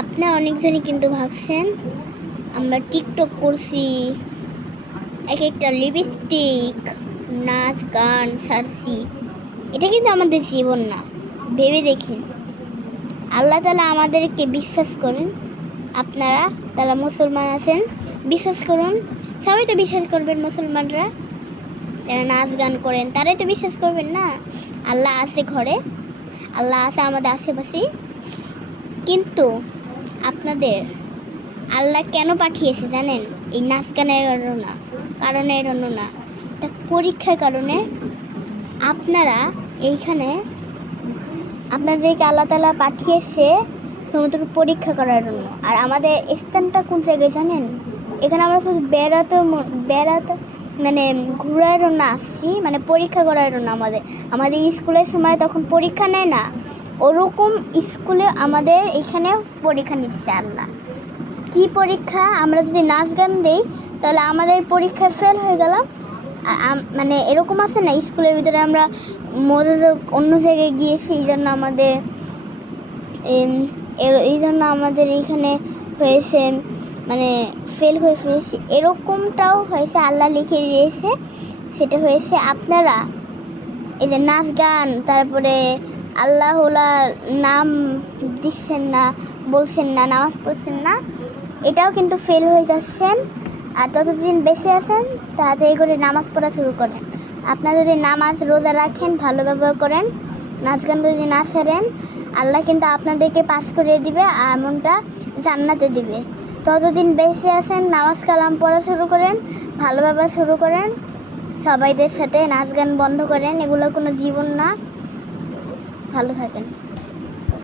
আপনারা অনেকজনই কিন্তু ভাবছেন আমরা টিকটক করছি, এক একটা লিপস্টিক, নাচ গান ছাড়ছি। এটা কিন্তু আমাদের জীবন না। ভেবে দেখেন, আল্লাহ তাআলা আমাদেরকে বিশ্বাস করেন। আপনারা তারা মুসলমান আছেন, বিশ্বাস করুন। সবাই তো বিশ্বাস করবেন, মুসলমানরা যারা নাচ গান করেন তারাই তো বিশ্বাস করবেন না আল্লাহ আছে ঘরে, আল্লাহ আছে আমাদের আশেপাশে। কিন্তু আপনাদের আল্লাহ কেন পাঠিয়েছে জানেন? এই নাচ গানের কারণের জন্য না, এটা পরীক্ষার কারণে। আপনারা এইখানে আপনাদেরকে আল্লাহ তাআলা পাঠিয়েছে শুধুমাত্র পরীক্ষা করার জন্য। আর আমাদের স্থানটা কোন জায়গায় জানেন? এখানে আমরা শুধু বেড়াতে মানে ঘোরার জন্য আসছি, মানে পরীক্ষা করার জন্য। আমাদের স্কুলের সময় তখন পরীক্ষা নেয় না, ওরকম স্কুলে আমাদের এখানে পরীক্ষা নিচ্ছে আল্লাহ। কি পরীক্ষা? আমরা যদি নাচ গান দিই তাহলে আমাদের পরীক্ষায় ফেল হয়ে গেলাম। মানে এরকম আছে না, স্কুলের ভিতরে আমরা মনোযোগ অন্য জায়গায় গিয়েছি, এই জন্য আমাদের এইখানে হয়েছে, মানে ফেল হয়ে ফেলেছি। এরকমটাও হয়েছে, আল্লাহ লিখে দিয়েছে। সেটা হয়েছে আপনারা এই যে নাচ গান, তারপরে আল্লাহর নাম দিচ্ছেন না, বলছেন না, নামাজ পড়ছেন না, এটাও কিন্তু ফেল হয়ে যাচ্ছেন। আর ততদিন বেঁচে আছেন তাড়াতাড়ি করে নামাজ পড়া শুরু করেন। আপনারা যদি নামাজ রোজা রাখেন, ভালো ব্যবহার করেন, নাচ গান যদি না ছাড়েন, আল্লাহ কিন্তু আপনাদেরকে পাস করে দিবে, এমনটা জান্নাতে দিবে। ততদিন বেঁচে আছেন, নামাজ কালাম পড়া শুরু করেন, ভালো ব্যবহার শুরু করেন, সবাইদের সাথে নাচ গান বন্ধ করেন। এগুলো কোনো জীবন না। ভালো থাকেন।